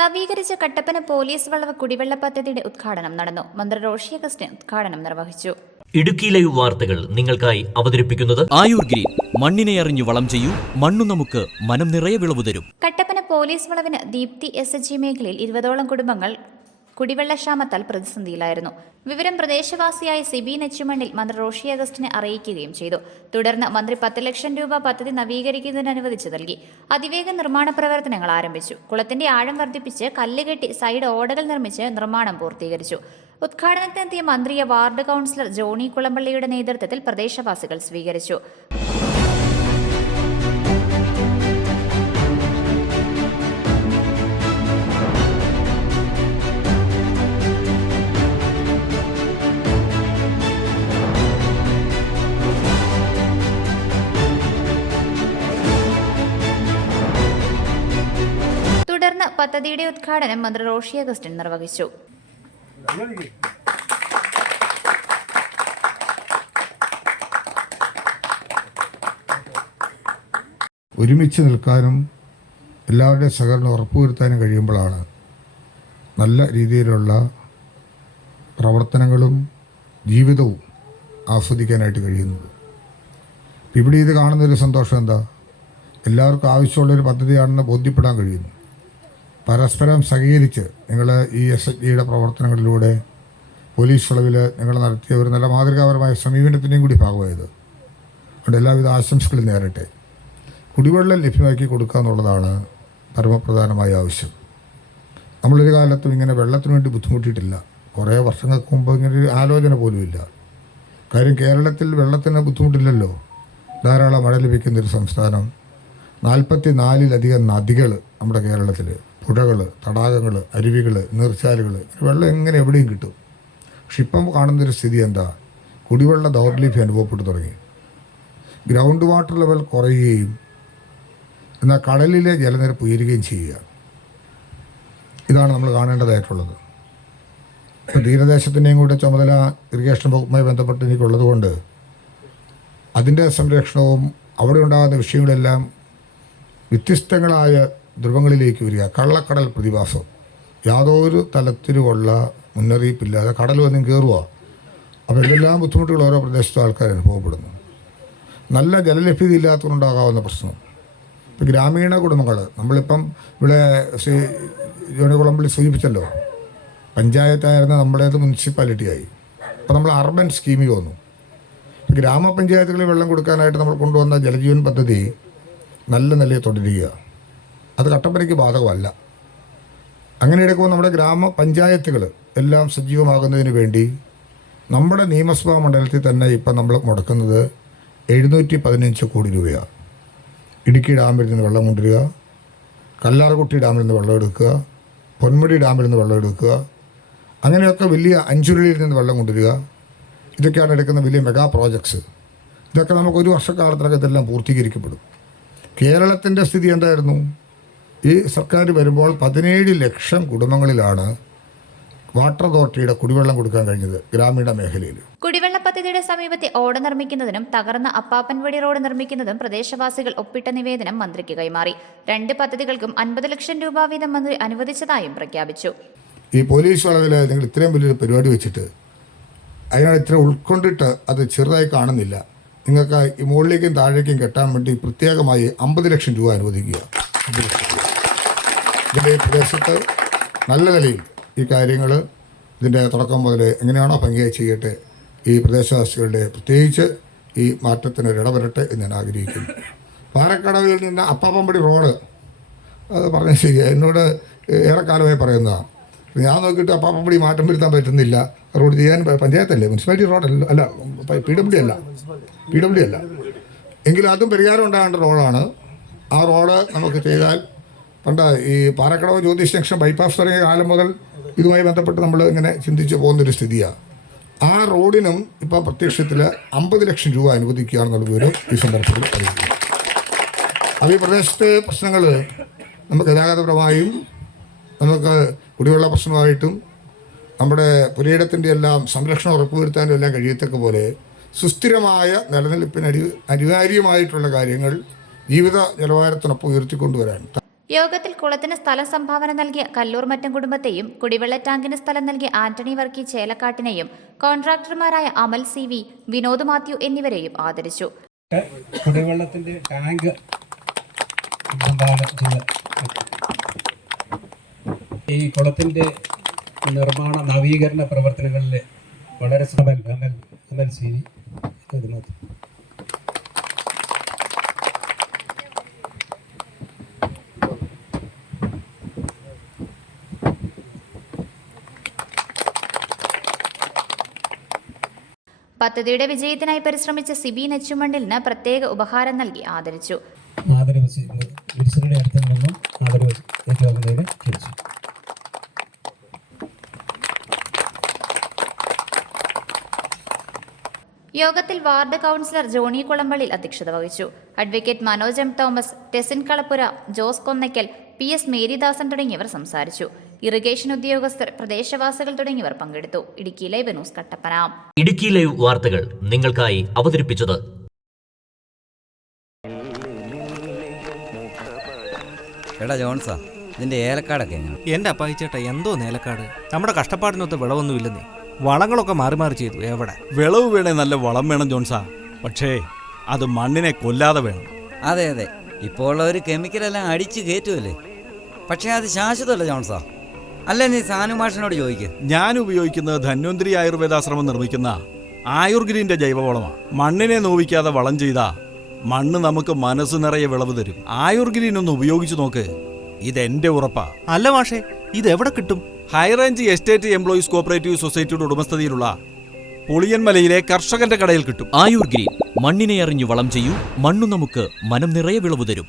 നവീകരിച്ച കട്ടപ്പന പോലീസ് വളവ് കുടിവെള്ള പദ്ധതിയുടെ ഉദ്ഘാടനം നടന്നു. മന്ത്രി റോഷി അഗസ്റ്റിൻ ഉദ്ഘാടനം നിർവഹിച്ചു. ഇടുക്കി ലൈവ് വാർത്തകൾ നിങ്ങൾക്കായി അവതരിപ്പിക്കുന്നത് ആയൂർ ഗ്രീൻ. മണ്ണിനെ അറിഞ്ഞു വളം ചെയ്യൂ, മണ്ണു നമുക്ക് മനം നിറയെ വിളവ് തരും. കട്ടപ്പന പോലീസ് വളവിന് ദീപ്തി SHG മേഖലയിൽ 20ഓളം കുടുംബങ്ങൾ കുടിവെള്ളക്ഷാമത്താൽ പ്രതിസന്ധിയിലായിരുന്നു. വിവരം പ്രദേശവാസിയായ സിബി നെച്ചുമണ്ണിൽ മന്ത്രി റോഷി അഗസ്റ്റിനെ അറിയിക്കുകയും ചെയ്തു. തുടർന്ന് മന്ത്രി 10 ലക്ഷം രൂപ പദ്ധതി നവീകരിക്കുന്നതിന് അനുവദിച്ചു നൽകി. അതിവേഗ നിർമ്മാണ പ്രവർത്തനങ്ങൾ ആരംഭിച്ചു. കുളത്തിന്റെ ആഴം വർദ്ധിപ്പിച്ച് കല്ലുകെട്ടി സൈഡ് ഓടകൾ നിർമ്മിച്ച് നിർമ്മാണം പൂർത്തീകരിച്ചു. ഉദ്ഘാടനത്തിനെത്തിയ മന്ത്രിയെ വാർഡ് കൌൺസിലർ ജോണി കുളമ്പള്ളിയുടെ നേതൃത്വത്തിൽ പ്രദേശവാസികൾ സ്വീകരിച്ചു. തുടർന്ന് പദ്ധതിയുടെ ഉദ്ഘാടനം മന്ത്രി റോഷി അഗസ്റ്റിൻ നിർവഹിച്ചു. ഒരുമിച്ച് നിൽക്കാനും എല്ലാവരുടെയും സഹകരണം ഉറപ്പുവരുത്താനും കഴിയുമ്പോഴാണ് നല്ല രീതിയിലുള്ള പ്രവർത്തനങ്ങളും ജീവിതവും ആസ്വദിക്കാനായിട്ട് കഴിയുന്നത്. ഇവിടെ ഇത് കാണുന്നൊരു സന്തോഷം എന്താ, എല്ലാവർക്കും ആവശ്യമുള്ളൊരു പദ്ധതിയാണെന്ന് ബോധ്യപ്പെടാൻ കഴിയുന്നു. പരസ്പരം സഹകരിച്ച് നിങ്ങൾ ഈ SHGയുടെ പ്രവർത്തനങ്ങളിലൂടെ പോലീസ് വളവിൽ നിങ്ങൾ നടത്തിയ ഒരു നല്ല മാതൃകാപരമായ സമീപനത്തിൻ്റെയും കൂടി ഭാഗമായത്. അതുകൊണ്ട് എല്ലാവിധ ആശംസകളും നേരട്ടെ. കുടിവെള്ളം ലഭ്യമാക്കി കൊടുക്കുക എന്നുള്ളതാണ് പരമപ്രധാനമായ ആവശ്യം. നമ്മളൊരു കാലത്തും ഇങ്ങനെ വെള്ളത്തിന് വേണ്ടി ബുദ്ധിമുട്ടിയിട്ടില്ല. കുറേ വർഷങ്ങൾക്ക് മുമ്പ് ഇങ്ങനെ ഒരു ആലോചന പോലുമില്ല. കാര്യം കേരളത്തിൽ വെള്ളത്തിന് ബുദ്ധിമുട്ടില്ലല്ലോ. ധാരാളം മഴ ലഭിക്കുന്നൊരു സംസ്ഥാനം. 44ലധികം നദികൾ നമ്മുടെ കേരളത്തിൽ, പുഴകൾ, തടാകങ്ങൾ, അരുവികൾ, നീർച്ചാലുകൾ, വെള്ളം എങ്ങനെ എവിടെയും കിട്ടും. പക്ഷെ ഇപ്പം കാണുന്നൊരു സ്ഥിതി എന്താ, കുടിവെള്ള ദൗർലഭ്യം അനുഭവപ്പെട്ടു തുടങ്ങി. ഗ്രൗണ്ട് വാട്ടർ ലെവൽ കുറയുകയും എന്നാൽ കടലിലെ ജലനിരപ്പ് ഉയരുകയും ചെയ്യുക. ഇതാണ് നമ്മൾ കാണേണ്ടതായിട്ടുള്ളത്. ഇപ്പോൾ തീരദേശത്തിൻ്റെയും കൂടെ ചുമതല ഇറിഗേഷൻ വകുപ്പുമായി ബന്ധപ്പെട്ട് എനിക്കുള്ളത് കൊണ്ട് അതിൻ്റെ സംരക്ഷണവും അവിടെ ഉണ്ടാകുന്ന വിഷയങ്ങളെല്ലാം വ്യത്യസ്തങ്ങളായ ധ്രുവങ്ങളിലേക്ക് വരിക. കള്ളക്കടൽ പ്രതിഭാസം, യാതൊരു തലത്തിലുമുള്ള മുന്നറിയിപ്പില്ലാതെ കടൽ വന്നും കയറുക. അപ്പോൾ ഇതെല്ലാം ബുദ്ധിമുട്ടുകൾ ഓരോ പ്രദേശത്തെ ആൾക്കാർ അനുഭവപ്പെടുന്നു. നല്ല ജലലഭ്യത ഇല്ലാത്തതുകൊണ്ടാകാവുന്ന പ്രശ്നം. ഇപ്പോൾ ഗ്രാമീണ കുടുംബങ്ങൾ, നമ്മളിപ്പം ഇവിടെ ജോണി കുളമ്പള്ളി സൂചിപ്പിച്ചല്ലോ, പഞ്ചായത്തായിരുന്ന നമ്മുടേത് മുനിസിപ്പാലിറ്റിയായി. അപ്പോൾ നമ്മൾ അർബൻ സ്കീമിൽ വന്നു. ഗ്രാമപഞ്ചായത്തുകളിൽ വെള്ളം കൊടുക്കാനായിട്ട് നമ്മൾ കൊണ്ടുവന്ന ജലജീവൻ പദ്ധതി നല്ല നിലയിൽ തുടരുക. അത് കട്ടപ്പനയ്ക്ക് ബാധകമല്ല. അങ്ങനെ എടുക്കുമ്പോൾ നമ്മുടെ ഗ്രാമപഞ്ചായത്തുകൾ എല്ലാം സജീവമാകുന്നതിന് വേണ്ടി നമ്മുടെ നിയമസഭാ മണ്ഡലത്തിൽ തന്നെ ഇപ്പം നമ്മൾ മുടക്കുന്നത് 715 കോടി രൂപയാണ്. ഇടുക്കി ഡാമിൽ നിന്ന് വെള്ളം കൊണ്ടുവരിക, കല്ലാർകുട്ടി ഡാമിൽ നിന്ന് വെള്ളം എടുക്കുക, പൊന്മുടി ഡാമിൽ നിന്ന് വെള്ളം എടുക്കുക, അങ്ങനെയൊക്കെ വലിയ അഞ്ചുരുളിയിൽ നിന്ന് വെള്ളം കൊണ്ടുവരിക. ഇതൊക്കെയാണ് എടുക്കുന്ന വലിയ മെഗാ പ്രോജക്ട്സ്. ഇതൊക്കെ നമുക്ക് ഒരു വർഷക്കാലത്തിനകം ഇതെല്ലാം പൂർത്തീകരിക്കപ്പെടും. കേരളത്തിൻ്റെ സ്ഥിതി എന്തായിരുന്നു? ഈ സർക്കാർ വരുമ്പോൾ 17 ലക്ഷം കുടുംബങ്ങളിലാണ് വാട്ടർ അതോറിറ്റിയുടെ കുടിവെള്ളം കൊടുക്കാൻ കഴിഞ്ഞത് ഗ്രാമീണ മേഖലയിൽ. കുടിവെള്ള പദ്ധതിയുടെ സമീപത്തെ ഓട നിർമ്മിക്കുന്നതിനും തകർന്ന അപ്പാപ്പൻവടി റോഡ് നിർമ്മിക്കുന്നതും പ്രദേശവാസികൾ ഒപ്പിട്ട നിവേദനം മന്ത്രിക്ക് കൈമാറി. 2 പദ്ധതികൾക്കും 50 ലക്ഷം രൂപ വീതം മന്ത്രി അനുവദിച്ചതായും പ്രഖ്യാപിച്ചു. ഈ പോലീസ് വളവിൽ നിങ്ങൾ ഇത്രയും വലിയൊരു പരിപാടി വെച്ചിട്ട് അതിനാണ് ഇത്ര ഉൾക്കൊണ്ടിട്ട് അത് ചെറുതായി കാണുന്നില്ല. നിങ്ങൾക്ക് ഈ മുകളിലേക്കും താഴേക്കും കെട്ടാൻ വേണ്ടി പ്രത്യേകമായി 50 ലക്ഷം രൂപ അനുവദിക്കുക. ഇതിൻ്റെ പ്രദേശത്ത് നല്ല നിലയിൽ ഈ കാര്യങ്ങൾ ഇതിൻ്റെ തുടക്കം മുതൽ എങ്ങനെയാണോ ഭംഗിയായി ചെയ്യട്ടെ. ഈ പ്രദേശവാസികളുടെ പ്രത്യേകിച്ച് ഈ മാറ്റത്തിന് ഇടവരട്ടെ എന്ന് ഞാൻ ആഗ്രഹിക്കുന്നു. പാറക്കടവിൽ നിന്ന് അപ്പാപ്പമ്പടി റോഡ്, അത് പറഞ്ഞാൽ ശരിയാണ്, എന്നോട് ഏറെക്കാലമായി പറയുന്നതാണ്. ഞാൻ നോക്കിയിട്ട് അപ്പാപ്പമ്പടി മാറ്റം വരുത്താൻ പറ്റുന്നില്ല. റോഡ് ചെയ്യാൻ പഞ്ചായത്തല്ലേ, മുനിസിപ്പാലിറ്റി റോഡല്ല, അല്ല PWD അല്ല. എങ്കിലും അതും പരിഹാരം ഉണ്ടാകേണ്ട റോഡാണ്. ആ റോഡ് നമുക്ക് ചെയ്താൽ, പണ്ട് ഈ പാറക്കടവ് ജ്യോതിഷ് ജംഗ്ഷൻ ബൈപ്പാസ് തുടങ്ങിയ കാലം മുതൽ ഇതുമായി ബന്ധപ്പെട്ട് നമ്മൾ ഇങ്ങനെ ചിന്തിച്ച് പോകുന്നൊരു സ്ഥിതിയാണ്. ആ റോഡിനും ഇപ്പോൾ പ്രത്യക്ഷത്തിൽ 50 ലക്ഷം രൂപ അനുവദിക്കുകയാണെന്നുള്ള വിവരം ഈ സന്ദർഭത്തിൽ അറിയിക്കുക. അപ്പോൾ ഈ പ്രദേശത്തെ പ്രശ്നങ്ങൾ നമുക്ക് ഗതാഗതപരമായും നമുക്ക് കുടിവെള്ള പ്രശ്നമായിട്ടും നമ്മുടെ പുരയിടത്തിൻ്റെ എല്ലാം സംരക്ഷണം ഉറപ്പുവരുത്താനും എല്ലാം കഴിയത്തക്ക പോലെ സുസ്ഥിരമായ നിലനിൽപ്പിന് അനിവാര്യമായിട്ടുള്ള കാര്യങ്ങൾ ജീവിത നിലവാരത്തിനൊപ്പം ഉയർത്തിക്കൊണ്ടുവരാൻ യോഗത്തിൽ കുളത്തിന് സ്ഥലം സംഭാവന നൽകിയ കല്ലൂർമറ്റം കുടുംബത്തെയും കുടിവെള്ള ടാങ്കിന് സ്ഥലം നൽകിയ ആന്റണി വർക്കി ചേലക്കാട്ടിനെയും കോൺട്രാക്ടർമാരായ അമൽ സി വി, വിനോദ് മാത്യു എന്നിവരെയും ആദരിച്ചു. കുടിവെള്ളത്തിന്റെ ടാങ്ക് ഈ കുളത്തിന്റെ നിർമ്മാണ നവീകരണ പ്രവർത്തനങ്ങളിൽ വളരെ അമൽ സി വി, വിനോദ് മാത്യു. പദ്ധതിയുടെ വിജയത്തിനായി പരിശ്രമിച്ച സിബി നെച്ചുമണ്ണിലിന് പ്രത്യേക ഉപഹാരം നൽകി ആദരിച്ചു. യോഗത്തിൽ വാർഡ് കൗൺസിലർ ജോണി കുളമ്പള്ളിൽ അധ്യക്ഷത വഹിച്ചു. Advocate Manoj M Thomas, Tessin Kalappura, Jose Konnakkal, PS Maridasan തുടങ്ങിയവർ സംസാരിച്ചു. ഇറിഗേഷൻ ഉദ്യോഗസ്ഥർ, പ്രദേശവാസികൾ തുടങ്ങിയവർ പങ്കെടുത്തു. Idukki live news Kattappana. Idukki live വാർത്തകൾ നിങ്ങൾക്കായി അവതരിപ്പിച്ചത് എടാ ജോൺസാ, ഇതിന്റെ ഏലക്കാടൊക്കെ എങ്ങനെ? എന്റെ അപ്പായിച്ചേട്ടാ, എന്തോ നേലക്കാട്. നമ്മുടെ കഷ്ടപ്പാടിനൊത്ത് വിളവൊന്നുമില്ലെന്നേ. വളങ്ങളൊക്കെ മാറി മാറി ചെയ്തു. എവിടെ വിളവ് വേണേ നല്ല വളം വേണം ജോൺസാ, പക്ഷേ അത് മണ്ണിനെ കൊല്ലാതെ വേണം. അതെ അതെ, ഇപ്പോൾ ഉള്ളവർ കെമിക്കലെല്ലാം അടിച്ച് കയറ്റുമല്ലേ. പക്ഷേ അത് ശാശ്വതമല്ല ജോൺസാ. അല്ല, നീ സാനു മാഷിനോട് ചോദിക്കുക. ഞാൻ ഉപയോഗിക്കുന്നത് ധന്വന്തരി ആയുർവേദാശ്രമം നിർമ്മിക്കുന്ന ആയുർഗ്രീന്റെ ജൈവവളമാണ്. മണ്ണിനെ നോവിക്കാതെ വളം ചെയ്താ മണ്ണ് നമുക്ക് മനസ്സ് നിറയെ വിളവ് തരും. ആയുർഗ്രീൻ ഒന്ന് ഉപയോഗിച്ചു നോക്ക്, ഇതെന്റെ ഉറപ്പാ. അല്ല മാഷേ, ഇത് എവിടെ കിട്ടും? ഹൈറേഞ്ച് എസ്റ്റേറ്റ് എംപ്ലോയീസ് കോപ്പറേറ്റീവ് സൊസൈറ്റിയുടെ ഉടമസ്ഥതയിലുള്ള പുളിയൻമലയിലെ കർഷകന്റെ കടയിൽ കിട്ടും. ആയുർഗ്രീൻ, മണ്ണിനെ അറിഞ്ഞു വളം ചെയ്യൂ, മണ്ണു നമുക്ക് മനം നിറയെ വിളവ് തരും.